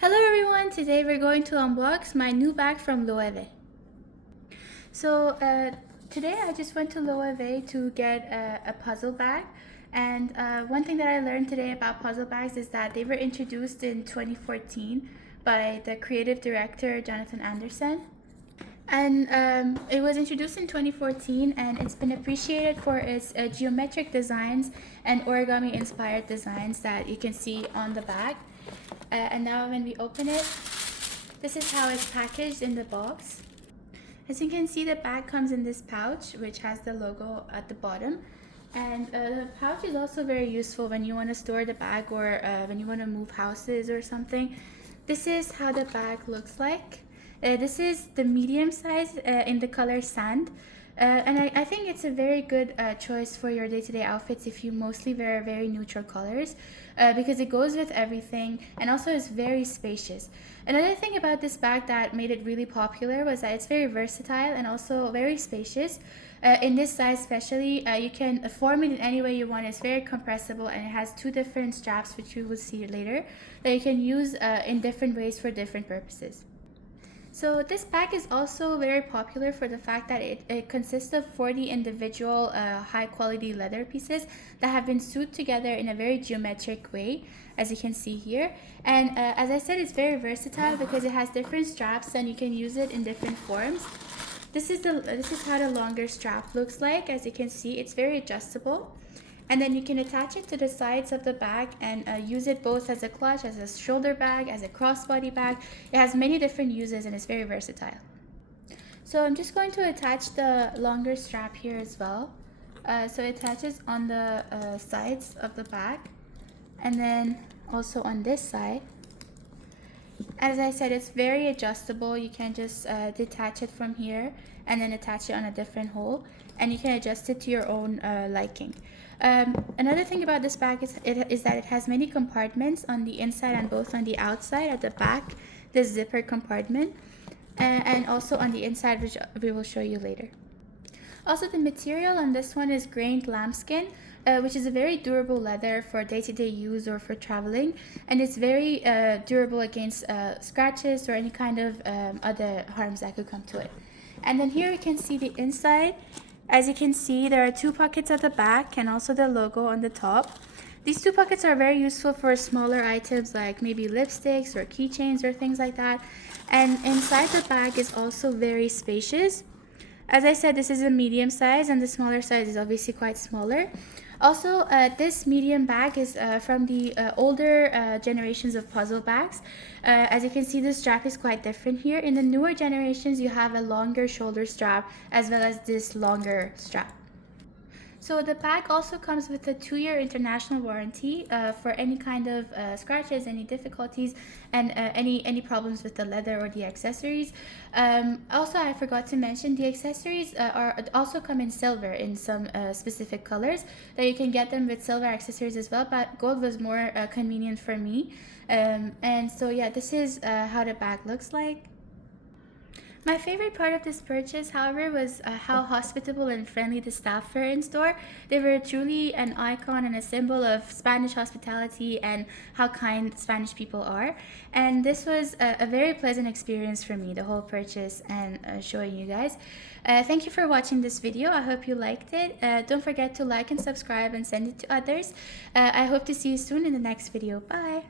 Hello everyone, today we're going to unbox my new bag from Loewe. So today I just went to Loewe to get a puzzle bag, and one thing that I learned today about puzzle bags is that they were introduced in 2014 by the creative director Jonathan Anderson. And it was introduced in 2014 and it's been appreciated for its geometric designs and origami inspired designs that you can see on the bag. And now when we open it, this is how it's packaged in the box. As you can see, the bag comes in this pouch which has the logo at the bottom, and the pouch is also very useful when you want to store the bag or when you want to move houses or something. This is how the bag looks like. This is the medium size in the color sand. And I think it's a very good choice for your day-to-day outfits if you mostly wear very neutral colors, because it goes with everything and also is very spacious. Another thing about this bag that made it really popular was that it's very versatile and also very spacious. In this size especially, you can form it in any way you want. It's very compressible and it has two different straps, which you will see later, that you can use in different ways for different purposes. So this bag is also very popular for the fact that it consists of 40 individual high quality leather pieces that have been sewed together in a very geometric way, as you can see here. And as I said, it's very versatile because it has different straps and you can use it in different forms. This is how the longer strap looks like. As you can see, it's very adjustable. And then you can attach it to the sides of the bag and use it both as a clutch, as a shoulder bag, as a crossbody bag. It has many different uses and it's very versatile. So I'm just going to attach the longer strap here as well. So it attaches on the sides of the bag and then also on this side. As I said, it's very adjustable. You can just detach it from here and then attach it on a different hole, and you can adjust it to your own liking. Another thing about this bag is that it has many compartments on the inside and both on the outside. At the back, the zipper compartment, and also on the inside, which we will show you later. Also, the material on this one is grained lambskin, which is a very durable leather for day-to-day use or for traveling, and it's very durable against scratches or any kind of other harms that could come to it. And then here you can see the inside. As you can see, there are two pockets at the back and also the logo on the top. These two pockets are very useful for smaller items like maybe lipsticks or keychains or things like that. And inside the bag is also very spacious. As I said, this is a medium size and the smaller size is obviously quite smaller. Also, this medium bag is from the older generations of puzzle bags. As you can see, the strap is quite different here. In the newer generations, you have a longer shoulder strap as well as this longer strap. So the bag also comes with a 2-year international warranty for any kind of scratches, any difficulties, and any problems with the leather or the accessories. Also, I forgot to mention the accessories also come in silver in some specific colors, that you can get them with silver accessories as well, but gold was more convenient for me. And so yeah, this is how the bag looks like. My favorite part of this purchase, however, was how hospitable and friendly the staff were in store. They were truly an icon and a symbol of Spanish hospitality and how kind Spanish people are. And this was a very pleasant experience for me, the whole purchase and showing you guys. Thank you for watching this video. I hope you liked it. Don't forget to like and subscribe and send it to others. I hope to see you soon in the next video. Bye!